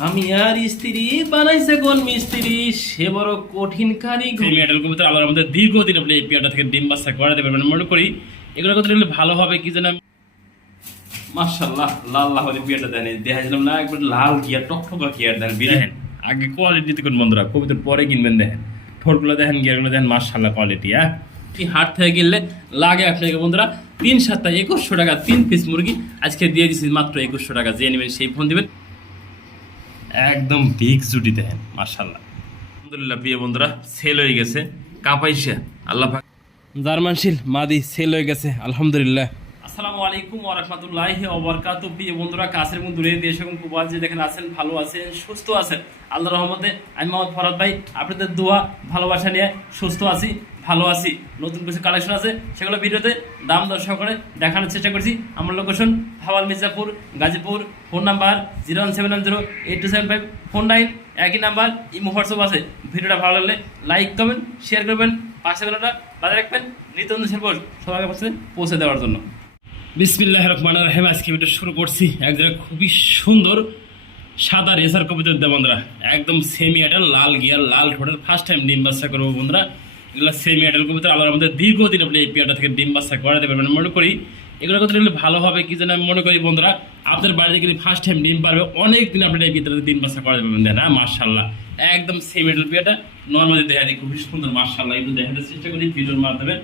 স্বামী আর স্ত্রী বানাইছে কোন মিস্ত্রি, সে বড় কঠিন কারিগর। এই মেয়েটার কবিতা আল্লাহর আমাদের দীর্ঘদিন আপনি এই পেয়ারটা থেকে ডিম বাচ্চা করাতে পারবেন মনে করি। এগুলো কথা বললে ভালো হবে কি যেন। মাশাআল্লাহ, লাল লাহরি পেয়ারটা দেন, দেখাছিলাম না একবার লাল গিয়ার টকটকা গিয়ার দেন। দেখেন আগে কোয়ালিটি কোন বন্ধুরা, কবিতার পরে কিনবেন। দেখেন ঠোঁটগুলো দেখেন, গিয়ারগুলো দেখেন, মাশাআল্লাহ কোয়ালিটি। হ্যাঁ, হাট থেকে কিনলে লাগে আপনাকে বন্ধুরা 3/7 2100 টাকা 3 পিস মুরগি আজকে দিয়ে দিচ্ছি মাত্র 2100 টাকা। যে নেবেন সেই ফোন দিবেন। একদম বিগ জুটি দেখেন, মাশাআল্লাহ। আলহামদুলিল্লাহ প্রিয় বন্ধুরা, সেল হয়ে গেছে কাপাইশা আল্লাহ পাক। জার্মানশীল মাদি সেল হয়ে গেছে আলহামদুলিল্লাহ। আসসালামু আলাইকুম ওয়া রাহমাতুল্লাহি ওয়া বারাকাতুহু। প্রিয় বন্ধুরা, কাছের এবং দূরে দেশ এবং প্রবাসী দেখেন আছেন, ভালো আছেন, সুস্থ আছেন আল্লাহর রহমতে। আমি মোহাম্মদ ফরহাদ ভাই, আপনাদের দোয়া ভালোবাসা নিয়ে সুস্থ আছি, ভালো আছি। নতুন কিছু কালেকশন আছে, সেগুলো ভিডিওতে দাম দর সহকারে দেখানোর চেষ্টা করছি। আমার location Bhawal Mirzapur, Gazipur. Phone number 01710827549। একই নাম্বার, ইমো হোয়াটসঅ্যাপ আছে। ভিডিওটা ভালো লাগলে লাইক কমেন্ট শেয়ার করবেন, পাশে বেলাটা বাজায় রাখবেন নিত্য নতুন সেরপর সবার কাছে পৌঁছে দেওয়ার জন্য। বিসমিল্লাহির রহমানির রহিম। আজকে ভিডিও শুরু করছি এক জায়গায় খুবই সুন্দর সাদা রেসার কবিতার দেব বন্ধুরা। একদম সেমি অ্যাডাল, লাল গিয়ার, লাল ঠোঁটের, ফার্স্ট টাইম ডিম বাচ্চা করবো বন্ধুরা। এগুলো সেমি অ্যাডাল কবিতা আল্লাহর আমাদের দীর্ঘদিন আপনি এই পেয়ারটা থেকে ডিম বাচ্চা করাতে পারবেন মনে করি। এগুলো কথা বললে ভালো হবে কি যেন আমি মনে করি বন্ধুরা। আপনার বাড়িতে গেলে ফার্স্ট টাইম ডিম পারবে, অনেক দিন আপনি এই পেয়ারটাতে ডিম বাচ্চা করাতে পারবেন। দেন হ্যাঁ, মাশাআল্লাহ একদম সেমি অ্যাডাল পেয়ারটা নর্মালি দেখা যায় খুবই সুন্দর। মাশাআল্লাহ একটু দেখানোর চেষ্টা করি ভিডিওর মাধ্যমে।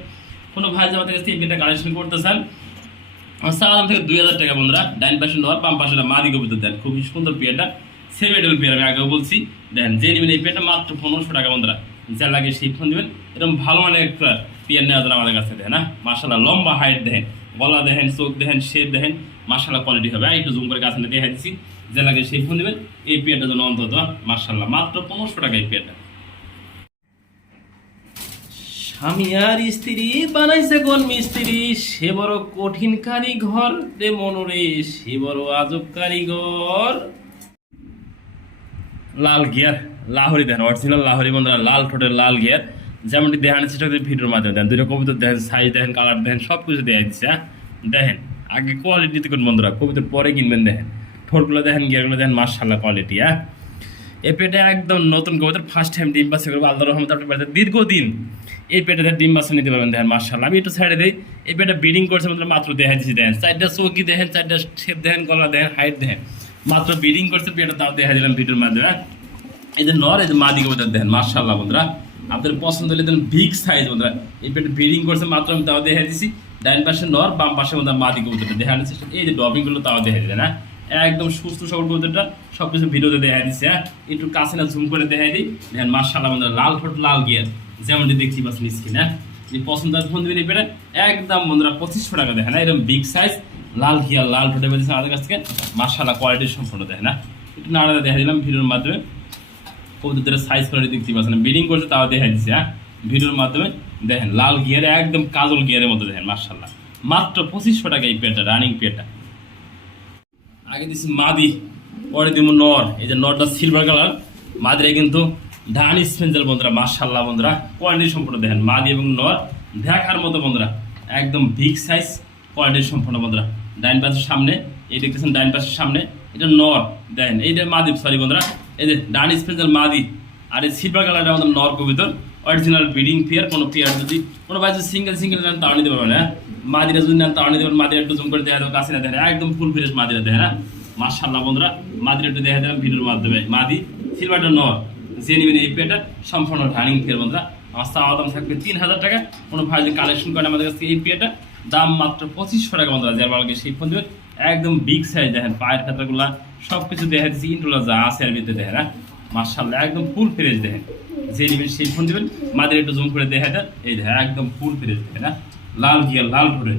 কোনো ভাই যে আমাদের কাছ থেকে এই পেয়ারটা কালেকশন করতে চান, সালাম থেকে 2000 টাকা বন্ধুরা। ডাইন পাশে নর, বাম পাশে মাদি কবিতা দেন, খুবই সুন্দর পেয়ারটা সেমি অ্যাডাল পেয়ার। আমি আগেও বলছি দেন, যে নেবেন এই পেয়ারটা মাত্র 1500 টাকা বন্ধুরা। যা লাগে সেই ফোন দেবেন। এরকম ভালো মানের একটা পেয়ার নেওয়া যায় আমাদের কাছে। দেখেন না, মাশাআল্লাহ লম্বা হাইট দেখেন, গলা দেখেন, চোখ দেখেন, শেপ দেখেন, মাশাআল্লাহ কোয়ালিটি হবে। একটু জুম করে কাছে দেখে দিচ্ছি। যা লাগে সেই ফোন দেবেন। এই পেয়ারটার জন্য অন্তত মাশাআল্লাহ মাত্র 1500 টাকা এই পেয়ারটা। স্বামী আর স্ত্রী বানাইছে কোন মিস্ত্রি, সে বড় কঠিন কারিগর রে মনরে, সে বড় আজব কারিগর। লাল গিয়ার লাহরি দেন, অরিজিনাল লাহরি বন্ধুরা, লাল ঠোঁটের লাল গিয়ার। যেমনটি দেখানোর চেষ্টা করি ভিডিওর মাধ্যমে। দেন দুটো কবিতা দেখেন, সাইজ দেখেন, কালার দেখেন, সব কিছু দেখা দিচ্ছে। হ্যাঁ দেখেন আগে কোয়ালিটি কোন বন্ধুরা, কবিতার পরে কিনবেন। দেখেন ঠোঁটগুলো দেখেন, গিয়ারগুলো দেখেন, মাশাআল্লাহ কোয়ালিটি। হ্যাঁ, এই পেটে একদম নতুন কবিতার ফার্স্ট টাইম ডিম বাচ্চা করবো আল্লাহর রহমতে। আপনার বাড়িতে দীর্ঘদিন এই পেটে ডিম বাচ্চা নিতে পারবেন। দেখেন মাশাআল্লাহ। আমি একটু সাইডে দিই, এই পেটে ব্রিডিং করছে মাত্র দেখা দিচ্ছি। দেখেন চারটা চৌকি দেখেন, চারটা শেপ দেখেন, গলা দেখেন, হাইট দেখেন, মাত্র ব্রিডিং করছে পেটে, তাও দেখা দিলাম ভিডিওর মাধ্যমে। এই যে নর, এই যে মাদি কবিতা দেখেন, মাশাআল্লাহ বন্ধুরা। আপনাদের পছন্দ হলে দেন বিগ সাইজ বন্ধুরা। এই পেটে ব্রিডিং করছে মাত্র, আমি তাও দেখা দিচ্ছি। ডাইন পাশে নর, বাম পাশে বন্ধুরা মাদি কবিতাটা দেখা দিচ্ছি। এই যে ডবিংগুলো তাও দেখা দিচ্ছে না, একদম সুস্থ সবল কবিতাটা সবকিছু ভিডিওতে দেখা দিচ্ছে। হ্যাঁ, একটু কাছে না জুম করে দেখা দিই। দেখেন মাশাআল্লাহ বন্ধুরা, লাল ঠোঁট লাল গিয়ার, যেমনটি দেখছি পাচ্ছেন স্ক্রিনে। হ্যাঁ, এই পছন্দ ফোন দেবেন এই পেটে একদম বন্ধুরা 2500 টাকা। দেখেন এরকম বিগ সাইজ লাল গিয়ার, লাল ঠোঁটে পেয়েছে আমাদের কাছ থেকে। মাশাআল্লাহ কোয়ালিটির সম্পূর্ণ দেখেন। না একটু নাড়া দেখা দিলাম ভিডিওর মাধ্যমে। কবুতরের সাইজ কোয়ালিটি দেখতে পাচ্ছেন, ব্রিডিং করছে তাও দেখা দিচ্ছে। হ্যাঁ, ভিডিওর মাধ্যমে দেখেন লাল গিয়ারে একদম কাজল গিয়ারের মতো দেখেন, মাশাআল্লাহ মাত্র 2500 টাকা এই পেয়ারটা, রানিং পেয়ারটা। আগে দিচ্ছি মাদি, পরে দিব নর। এই যে নরটা সিলভার কালার, মাদিরা কিন্তু ডান স্পেঞ্জাল বন্ধুরা, মাশাআল্লাহ বন্ধুরা কোয়ালিটি সম্পূর্ণ দেখেন। মাদি এবং নর দেখার মতো বন্ধুরা, একদম বিগ সাইজ কোয়ালিটি সম্পূর্ণ বন্ধুরা। ডাইন পাশের সামনে এই দেখতেছেন, ডাইন পাশের সামনে এটা নর দেখেন, এইটা মাদি, সরি বন্ধুরা। এই যে ডান স্পেঞ্জাল মাদি, আর এই সিলভার কালারটা আমাদের নর কবিতর, অরিজিনাল ব্রিডিং পেয়ার। কোনো পেয়ার যদি কোনো ভাই যদি সিঙ্গেল নেন তাও নিতে পারবেন। হ্যাঁ, মাদিরা যদি নেন তাও নিতে পারবেন। মাদিরা একটু জুম করে দেখা দেবো, কাছে না দেখেন একদম ফুল ফ্রেশ মাদিরা দেখেন। হ্যাঁ, মাশাআল্লাহ বন্ধুরা মাদিরা একটু দেখা দিলাম ভিডিওর মাধ্যমে। মাদি সিলভারটা নর, যে নেবেন এই পেয়ারটা সম্পূর্ণ রানিং পেয়ার বন্ধুরা। আমার চাওয়া দাম থাকবে 3000 টাকা। কোনো ভাই যদি কালেকশন করেন আমাদের কাছ থেকে এই পেয়ারটা দাম মাত্র 2500 টাকা বন্ধুরা। যার ভালো সেই ফোন দেবেন। একদম বিগ সাইজ দেখেন, পায়ের খাতাগুলা সব কিছু দেখা দিচ্ছি, ইন্টুলা যা আছে আর ভিতরে দেখেন। হ্যাঁ, মাশাআল্লাহ একদম ফুল ফ্রেশ দেখেন। যে নেবেন সেই ফোন দেবেন। মাদের একটু জুম করে দেখা দেন, এই দেখেন একদম ফুল ফ্রেশ দেখেন। হ্যাঁ, লাল গিয়ার, লাল ঠোঁটে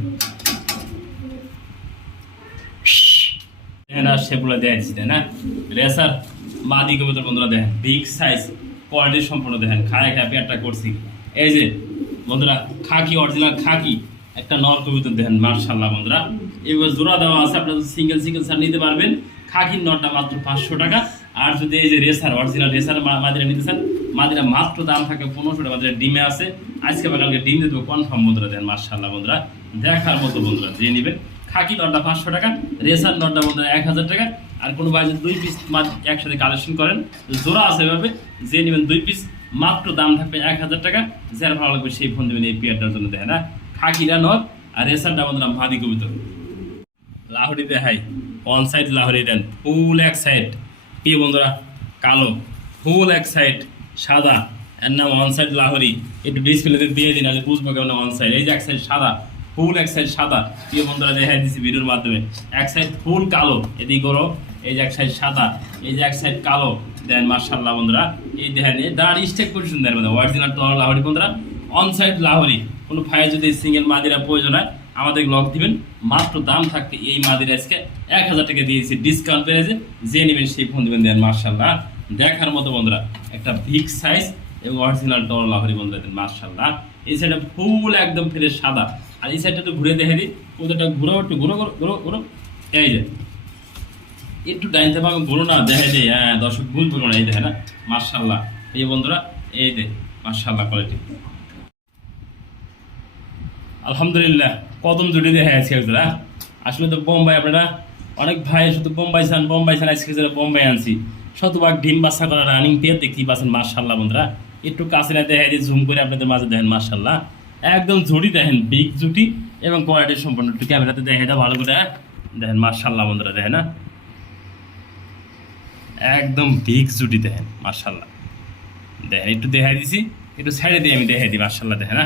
দেখেন, আর সেগুলো দেখা দিচ্ছি তাই না। রেসার মাদি কবিতর বন্ধুরা দেখেন, বিগ সাইজ কোয়ালিটি সম্পূর্ণ দেখেন। খায় খায় পেয়ারটা করছি। এই যে বন্ধুরা খাকি, অরিজিনাল খাকি একটা নর কবিতর দেখেন, মাশাআল্লাহ বন্ধুরা। এবার জোড়া দেওয়া আছে, আপনারা সিঙ্গেল সার নিতে পারবেন। খাকির নরটা মাত্র 500 টাকা। আর যদি এই যে রেসার, অরিজিনাল রেসার মাদিরা নিতে চান, মাদিরা মাত্র দাম থাকে 1500 টাকা। মাদিরা ডিমে আছে, আজকে বা কালকে ডিম দেবো কনফার্ম বন্ধুরা। দেন মাশাআল্লাহ বন্ধুরা দেখার মতো বন্ধুরা, যে নেবেন। খাকি নরটা 500 টাকা, রেসার নরটা বন্ধুরা 1000 টাকা। আর কোনো ভাই যদি 2 পিস একসাথে কালেকশন করেন, জোড়া আছে এভাবে, যে নেবেন 2 পিস মাত্র দাম থাকবে 1000 টাকা। যার ভালো লাগবে সেই ফোন দেবেন এই পেয়ারটার জন্য। দেখেন না, খাকিরা নর আর রেসারটা আমাদের মাদি কবিতর। লাহোরি দেখাই, অন সাইড লাহোরি দেন, ফুল এক সাইড প্রিয় বন্ধুরা, কালো ফুল এক সাইড সাদা, এর নাম অন সাইড লাহোরি। একটু ডিসপ্লেতে দিয়ে দিন, আমি বুঝবো কেমন অন সাইড। এই যে এক সাইড সাদা, ফুল এক সাইড সাদা প্রিয় বন্ধুরা, দেখাই দিচ্ছি ভিডিওর মাধ্যমে। এক সাইড ফুল কালো, এদিকে করো, এই যে এক সাইড সাদা, এই যে এক সাইড কালো। দেন মার্শাল্লাহ বন্ধুরা, এই দেখেন এই দাঁড় স্টেক করে শুনতেন মানে অরিজিনাল টল লাহোরি বন্ধুরা, অন সাইড লাহোরি। কোনো ভাই যদি সিঙ্গেল মাদিরা প্রয়োজন হয় আমাদের লক দিবেন, মাত্র দাম থাকবে এই মাদিরা আজকে 1000 টাকা দিয়েছি ডিসকাউন্ট পেয়েছে, যে নেবেন সেই ফোন দিবেন। দেন মার্শাল্লাহ দেখার মতো বন্ধুরা, একটা বিগ সাইজ এবং অরিজিনাল টল লাহোরি বন্ধুরা। দেন মার্শাল্লাহ এই সাইডটা ফুল একদম ফ্রেশ সাদা, আর এই সাইডটা একটু ঘুরে দেখে দিই, ওদেরটা ঘুরো একটু ঘুরো ঘুরো ঘুরো, এই যে একটু ডাইনতে পাবে ঘুরো না, দেখে দিই। হ্যাঁ দর্শক বুঝবো না, এই দেখে না মার্শাল্লাহ এই বন্ধুরা, এই দে মার্শাল্লাহ কোয়ালিটি। আলহামদুলিল্লাহ কদম জুড়ে দেখা আছে একজোড়া। আসলে তো বোম্বাই, আপনারা অনেক ভাই শুধু বোম্বাই চান বোম্বাই চান, আজকে যারা বোম্বাই আনছি শতভাগ ডিম বাচ্চা করা রানিং পেয়ে দেখতেই পাচ্ছেন মার্শাল্লাহ বন্ধুরা। একটু কাছে না দেখা দিয়ে জুম করে আপনাদের মাঝে দেখেন মার্শাল্লাহ একদম জুটি দেখেন, বিগ জুটি এবং কোয়ালিটি সম্পন্ন। একটু ক্যামেরাতে দেখে দাও ভালো করে, দেখেন মার্শাল্লাহ বন্ধুরা, দেখেন না একদম বিগ জুটি দেখেন মার্শাল্লাহ। দেখেন একটু দেখাই দিছি, একটু সাইডে দিয়ে আমি দেখাই দিই মার্শাল্লাহ। দেখেন না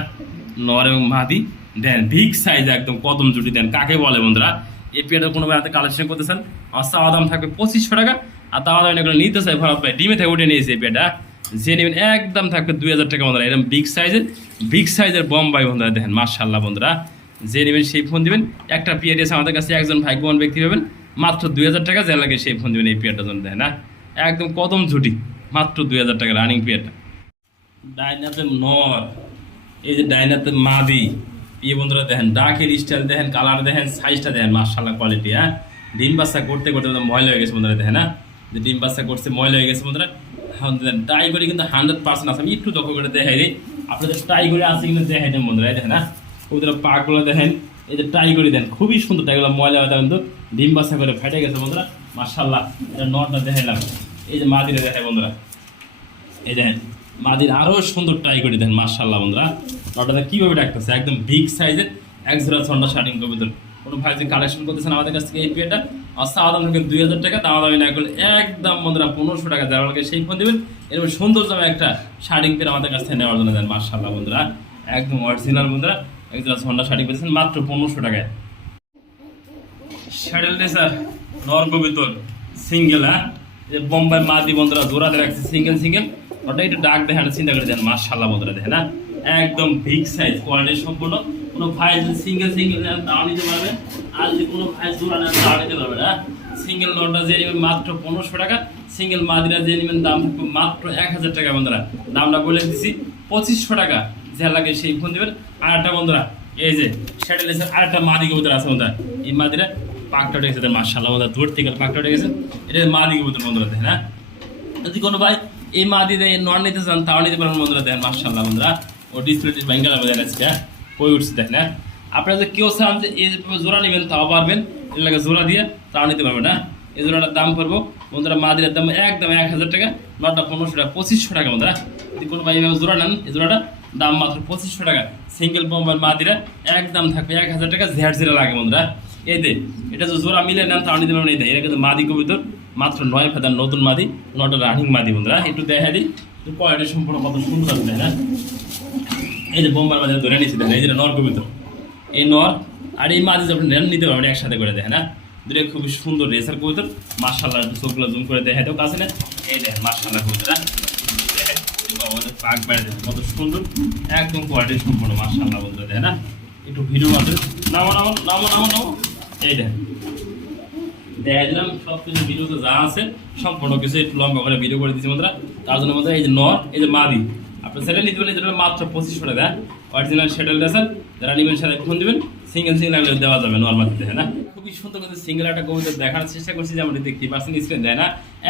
নর এবং মাদি, দেন বিগ সাইজ একদম কদম জুটি। দেন কাকে বলে বন্ধুরা, এই পেয়ারটা কোনো হাতে কালেকশন করতেছেন, আমার চাওয়া দাম থাকবে 2500 টাকা। আর তাওয়া দাম এগুলো নিতে চাই ভারত ভাই, ডিমে থেকে উঠে নিয়েছে এই পেয়ারটা, যে নেবেন একদম থাকবে 2000 টাকা বন্ধুরা। এরকম বিগ সাইজের বোম্বাই বন্ধুরা, দেখেন মার্শাল্লাহ বন্ধুরা, যে নেবেন সেই ফোন দিবেন। একটা পেয়ার এসে আমাদের কাছে একজন ভাগ্যবান ব্যক্তি পাবেন, মাত্র 2000 টাকা যা লাগে সেই ফোন দিবেন এই পেয়ারটার জন্য। দেখেন না একদম কদম জুটি, মাত্র 2000 টাকা রানিং পেয়ারটা। ডাইনাতে নর, এই যে ডাইনাতে মাদি এই বন্ধুরা, দেখেন ডাকের স্টাইল দেখেন, কালার দেখেন, সাইজটা দেখেন মার্শাল্লাহ কোয়ালিটি। হ্যাঁ ডিম বাচ্চা করতে করতে ময়লা হয়ে গেছে বন্ধুরা, দেখেন না যে ডিম বাচ্চা করছে ময়লা হয়ে গেছে বন্ধুরা। টাই করে কিন্তু 100% আছে, আমি একটু দক্ষ করে দেখাই দিই আপনাদের, টাই করে আছে কিন্তু দেখাই দেন বন্ধুরা। দেখেন না ওদের পাগুলো দেখেন, এই যে টাই করে দেন খুবই সুন্দর, টাইগুলো ময়লা হয় কিন্তু ডিম বাচ্চা করে ফেটে গেছে বন্ধুরা মার্শাল্লাহ। এটা নটটা দেখাইলাম, এই যে মাদিরে দেখাই বন্ধুরা, এই দেখেন মাদির আরো সুন্দর ট্রাই করে দেন মার্শাল্লাহ বন্ধুরা। নটাতে কিভাবে ডাকতেছে একদম বিগ সাইজের এক জোড়া ছন্ডা শার্টিং কবিতর। কোনো ভাই যদি কালেকশন করতেছেন আমাদের কাছ থেকে এই পেয়ারটা, চাওয়া দাম থাকবে 2000 টাকা, দামা দামি না করলে একদম বন্ধুরা 1500 টাকা যারা আমাকে সেই ফোন দেবেন। এরকম সুন্দর দামে একটা শার্টিং পেয়ার আমাদের কাছ থেকে নেওয়ার জন্য দেন মার্শাল্লাহ বন্ধুরা, একদম অরিজিনাল বন্ধুরা। এক জোড়া ছন্ডা শার্টিং পেয়েছেন মাত্র 1500 টাকায়। শ্যাডেল রেসার নর কবিতর সিঙ্গেল, হ্যাঁ যে বোম্বাই মাদি বন্ধুরা জোড়াতে রাখছে সিঙ্গেল সিঙ্গেল, ওটা একটু ডাক দেখেন চিন্তা করে দেন মার্শাল্লাহ বন্ধুরা। দেখেন না একদম বিগ সাইজ কোয়ালিটি সম্পূর্ণ। কোনো ভাই যদি সিঙ্গেল সিঙ্গেল নেন তাও নিতে পারবেন, আর যদি কোনো ভাই জোড়া নেন তাও নিতে পারবেন। হ্যাঁ সিঙ্গেল নটা যে নেবেন মাত্র 1500 টাকা, সিঙ্গেল মাদিরা যে নেবেন দাম থাকবে মাত্র 1000 টাকা বন্ধুরা। দামটা বলে দিচ্ছি 2500 টাকা, যে লাগে সেই ফোন দেবেন। আর একটা বন্ধুরা এই যে শ্যাডেল রেসার আর একটা মাদি কবুতর আছে বন্ধুরা, এই মাদিরা পাকটা উঠে গেছে মার্শাল্লাহ বন্ধুরা, দূর থেকে পাকটা উঠে গেছে, এটা মাদি কবুতর বন্ধুরা। দেখেন হ্যাঁ যদি কোনো ভাই এই মাদি দেয় নন নিতে চান তাও নিতে পারেন বন্ধুরা। দেখেন মার্শাল্লাহ বন্ধুরা, ও ডিসপ্লেটি ব্যাঙ্গাল হবে দেখেন আজকে কই উঠছে। দেখেন হ্যাঁ আপনারা যদি কেউ চান যে এই জোড়া নেবেন তাও পারবেন, এর লাগে জোড়া দিয়ে তাও নিতে পারবেন। না এই জোড়াটার দাম করবো বন্ধুরা, মাদিরার দাম একদম 1000 টাকা, নটা 1500 টাকা, 2500 টাকা বন্ধুরা। যদি কোনো ভাই এভাবে জোড়া নেন এই জোড়াটা দাম মাত্র 2500 টাকা। সিঙ্গেল বোম্বার মাদিরা একদম থাকবে 1000 টাকা, ঝেড় ঝেড়ে লাগে বন্ধুরা। এই দে এটা যদি জোড়া মিলে নেন তাও নিতে পারবেন। এই দেয় এটা কিন্তু মাদি কবিতর, মাত্র 9 ফেদার নতুন মাদি, নটা রানিং মাদি বন্ধুরা। একটু দেখা দিই কোয়ালিটি সম্পূর্ণ কত সুন্দর আছে না। এই যে বোম্বার মাদি ধরে নিচ্ছি, দেখেন এই যে নর কবিতর, এই নর আর এই মাদি যখন নেন নিতে পারবেন একসাথে করে। দেখেন না দুটো খুবই সুন্দর রেসার কবিতর মার্শাল্লাহ। চোখগুলো জুম করে দেখা দেও কাছে না, এই দেখেন মার্শাল্লাহ কবিতরা পাক বাইরে দেখেন কত সুন্দর, একদম কোয়ালিটি সম্পূর্ণ মার্শাল্লাহ বন্ধুরা। দেখেন না একটু ভিডিও মাত্র নামো নামো নামো নামো নামো, এই দেখেন দেখা দিলাম সব কিছু ভিডিওতে যা আছে সম্পূর্ণ কিছু একটু লম্বা করে ভিডিও করে দিচ্ছি বন্ধুরা। তার জন্য বন্ধুরা এই যে নর এই যে মাদি আপনার সেটা নিতে পারেন, যেটা মাত্র 2500 টাকা অরিজিনাল শ্যাডেল রেসার। যারা নেবেন সেটা ফোন দেবেন, সিঙ্গেল সিঙ্গেল দেওয়া যাবে নর্মাল। দেখেন না খুবই সুন্দর করে সিঙ্গেল একটা কবিতা দেখার চেষ্টা করছি, যেমন দেখতে পাচ্ছেন স্ক্রিন। দেয় না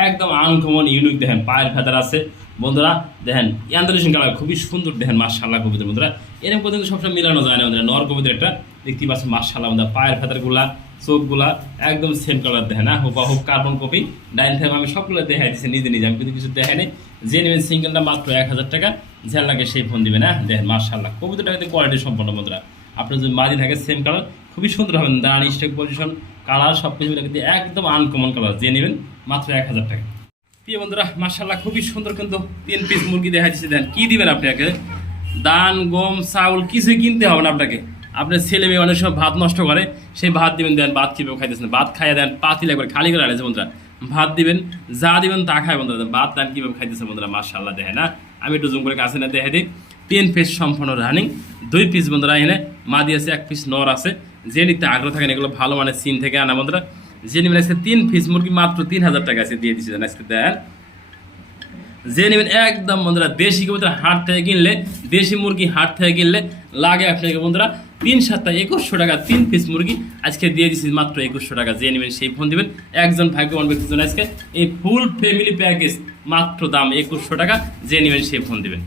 একদম আনকমন ইউনিক, দেখেন পায়ের ফেদার আছে বন্ধুরা। দেখেন অ্যান্ডারসন কালার খুবই সুন্দর, দেখেন মার্শাল্লাহ কবিতা বন্ধুরা। এরকম পর্যন্ত সবসময় মিলানো যায় না বন্ধুরা। নর কবিতার একটা দেখতে পাচ্ছেন মার্শাল্লাহ বন্ধুরা, পায়ের ফেদারগুলা চোখগুলা একদম সেম কালার দেখেন না, হুবাহুব কার্বন কপি। ডাইন থেকে আমি সবগুলো দেখাই দিচ্ছি নিজে নিজে, আমি কিন্তু কিছু দেখাই নেই। যে নেবেন সিঙ্গেলটা মাত্র 1000 টাকা, যার লাগে সেই ফোন দিবে না। দেখেন মাশাআল্লাহ কবুতরটা কিন্তু কোয়ালিটি সম্পন্ন বন্ধুরা। আপনার যদি মাদি থাকে সেম কালার খুবই সুন্দর হবেন, দাঁড়ান স্টেক পজিশন কালার সব কিছু কিন্তু একদম আনকমন কালার। যে নেবেন মাত্র 1000 টাকা। প্রিয় বন্ধুরা মাশাআল্লাহ খুবই সুন্দর কিন্তু 3 পিস মুরগি দেখা দিচ্ছে। দেন কি দিবেন আপনাকে, দান গম চাউল কিছুই কিনতে হবে না আপনাকে। আপনার ছেলে মেয়ে অনেক সময় ভাত নষ্ট করে, সেই ভাত দিবেন। দেন ভাত কীভাবে খাইতেছেন, ভাত খাইয়া দেন পাতিল একবার খালি করে আনেছে বন্ধুরা। ভাত দিবেন, যা দিবেন তা খায় বন্ধুরা। ভাত দান কীভাবে খাইতেছে বন্ধুরা মাশাআল্লাহ দেখে না। আমি একটু জুম করে কাছে না দেখে দিই। 3 পিস সম্পূর্ণ রানিং, 2 পিস বন্ধুরা এখানে মাদি আছে, 1 পিস নর আছে। যে নিতে আগ্রহ থাকেন এগুলো ভালো মানে চীন থেকে আনা বন্ধুরা। যে নেবেন আজকে 3 পিস মুরগি মাত্র 3000 টাকা আছে দিয়ে দিচ্ছে আজকে। দেন যে নেবেন একদম বন্ধুরা দেশি কবুতর হাট থেকে কিনলে, দেশি মুরগি হাট থেকে কিনলে লাগে আপনাকে বন্ধুরা 3 7 2100 টাকা 3 পিস মুরগি আজকে দিয়ে দিচ্ছি মাত্র 2100 টাকা। যে নেবেন সেই ফোন দিবেন। একজন ভাগ্যবান ব্যক্তির জন্য আজকে এই ফুল ফ্যামিলি প্যাকেজ মাত্র দাম 2100 টাকা। যে নেবেন সেই ফোন দিবেন।